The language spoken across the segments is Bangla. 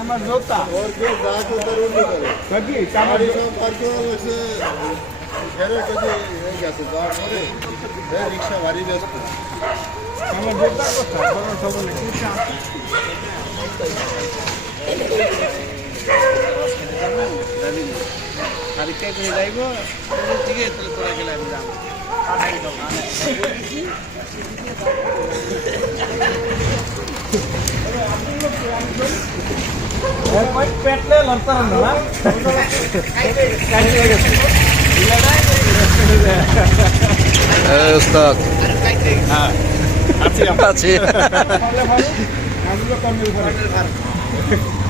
আমার জোতা রিক্সা ভারী ব্যস্ত আমার জোতার কথা আরেকটা করে যাইব থেকে তাহলে তোরা গেলে আমি যাবো পেটলে লড়তাম না উস্তাদ আছি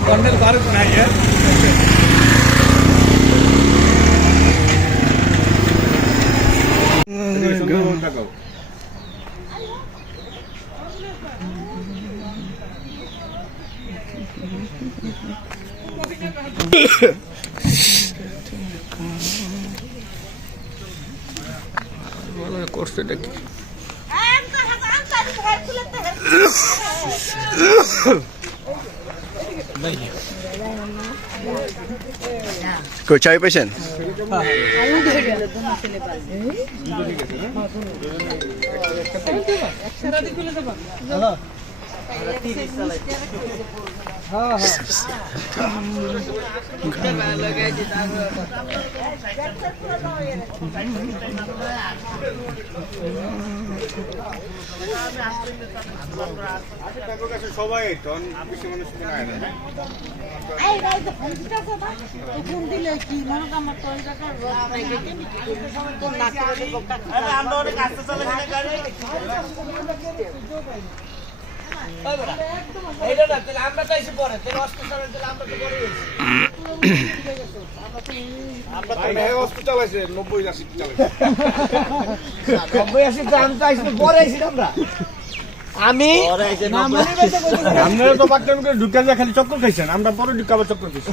কর্নেল ফারুক নাই করছে এটা কি কই চাই পেয়েছেন সবাই হসপিটাল আছে 90-80 আমি আপনারা তো বাক্যের মুখে ঢুকে যা খালি চক্কর খাইছেন আমরা পরে ঢুকাবার চক্কর খাইছি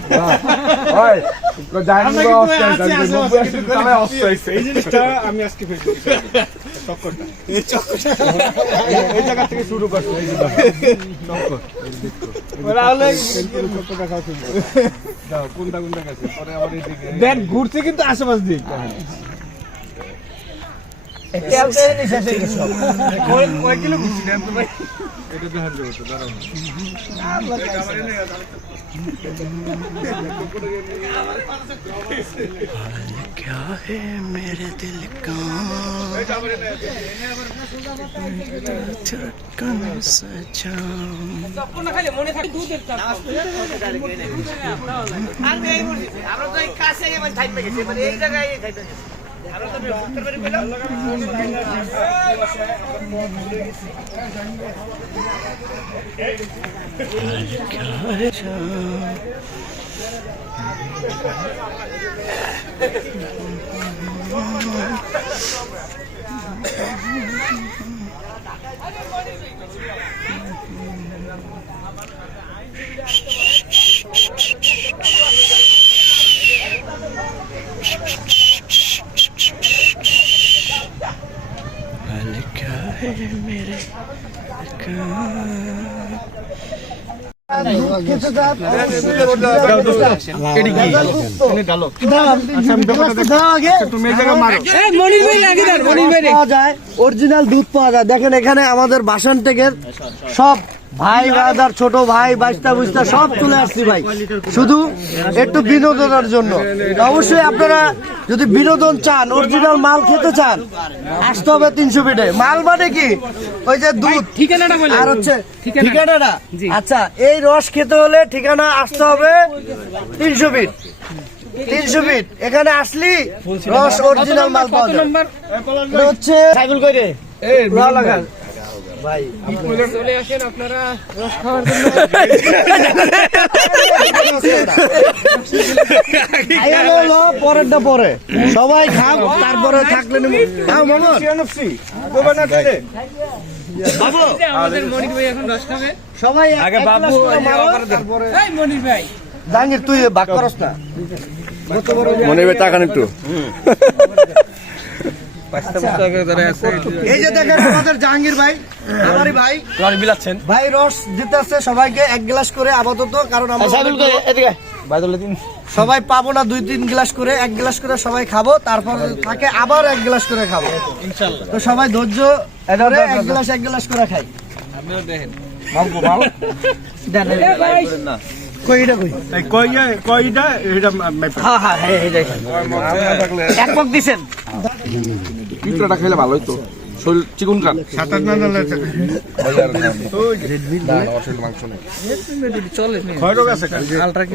এই জিনিসটা আমি আজকে ফেলছি চক্করটা এই চক্করটা এই জায়গা থেকে শুরু করছো এই চক্করটা খাওয়া শুরু দাও কোনটা কোনটা গেছে পরে আবার এইদিকে দেন ঘুরছে কিন্তু আশেপাশ দিক কয় কিলো ঘুরছি দেন তো ভাই এটা দেখা যাবে তো দাঁড়াও क्या है मेरे दिल का धड़कन सजा मेरे অরিজিনাল দুধ পাওয়া যায়। দেখেন এখানে আমাদের বাসন থেকে সব ভাই ব্রাদার ছোট ভাই বাইস্তা বুস্তা সব চলে আসছি ভাই, শুধু একটু বিনোদনের জন্য। অবশ্যই আপনারা যদি বিনোদন চান, অরিজিনাল মাল খেতে চান, আসতে হবে 300 ফিটে। মাল মানে কি, ওই যে দুধ আর হচ্ছে ঠিকানাটা। আচ্ছা, এই রস খেতে হলে ঠিকানা আসতে হবে 300 ফিট। 300 ফিট এখানে আসলি রস অরিজিনাল মাল পাওয়া যায়। হচ্ছে সাইকেল করে লাগা ভাই, চলে আসেন আপনারা রস খাওয়ার জন্য। পরেরটা পরে সবাই খাব, তারপরে থাকলে সবাই আগে বাবু মনির ভাই জাহাঙ্গীর তুই ভাগ করস না, মনে হবে টাকা একটু এই যে দেখেন আমাদের জাহাঙ্গীর ভাই, আমারই ভাই বিলাচ্ছেন ভাই রস দিতেছে সবাইকে 1 গ্লাস করে আপাতত, কারণ আমরা সবাই পাবো না 2-3 গ্লাস করে, 1 গ্লাস করে সবাই খাবো, তারপর থাকে আবার 1 গ্লাস করে খাবো ইনশাআল্লাহ। তো সবাই ধৈর্য ধরে 1 গ্লাস করে খাই। আপনিও দেখেন দেন কইটা কই কয়টা এটা হ্যাঁ হ্যাঁ এই দেখেন এক মগ দিবেন। পিঁপড়াটা খেলে ভালোই তো, শরীর চিকুন কান। 7-8 না মাংস নেই চলে ক্ষয় রোগ আছে আলট্রা কি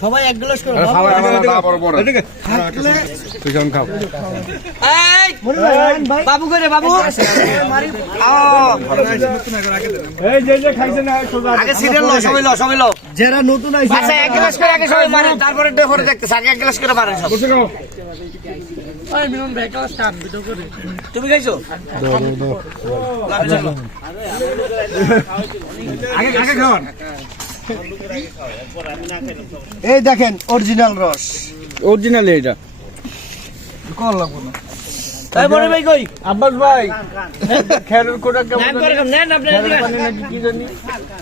সবাই 1 গ্লাস করে বাবু করে বাবু আগে সিরিয়াল লো, সবাই লো যারা নতুন আইছে আচ্ছা 1 গ্লাস করে আগে সবাই মারেন, তারপরে পরে দেখতেছ। আগে 1 গ্লাস করে মারেন সব। ওই মিলন ভাই গ্লাস টান ভিডিও করে। তুমি খাইছো? আগে খাওয়ান। এই দেখেন অরিজিনাল রস, অরিজিনাল এটা কোন লাগবো না। এই বড় ভাই কই? আব্বাস ভাই খেরের কোটা কেমন নাম করে কম নেন আপনি এদিকে পানি নাকি কি জানি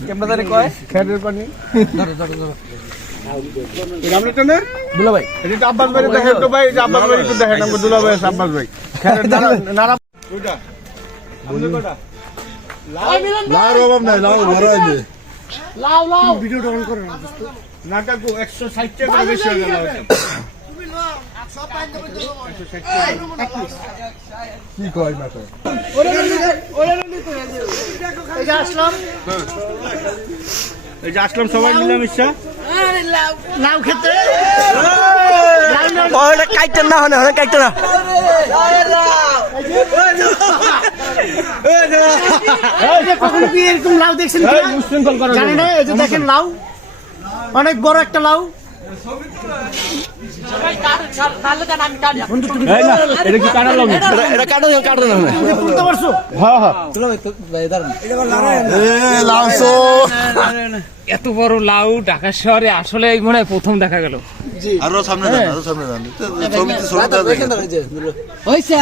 কেমন জানি কয় খেরের পানি ধরো রামলেটা না দুলা ভাই এটা তো আব্বাস ভাই দেখেন তো ভাই, এটা আব্বাস ভাই একটু দেখেন, আমরা দুলা ভাই আব্বাস ভাই খেরের নারা ওইটা আমনে কোটা লাউ অভাব নাই, লাউ বড় আছে, লাউ ভিডিওটা অন করে না দোস্ত। না কাকু 160 টাকা করে বেশি হয়ে গেল কি কয় না তো এই যে আসলাম সবাই মিলেমিশে লাউ খেতে। ওটা কাইটেন না হনে কাইটেন না এই যে কখনো কি এরকম লাউ দেখছেন কি জানেন না? এই যে দেখেন লাউ, অনেক বড় একটা লাউ। এটা কি কাটা লাগে এটা কাটো না বুঝতে পারছো? হ্যাঁ হ্যাঁ এত বড় লাউ ঢাকা শহরে আসলে মনে হয় প্রথম দেখা গেল। আরো সামনে যান, ছবিতে ছবিটা দেখেন। হইছে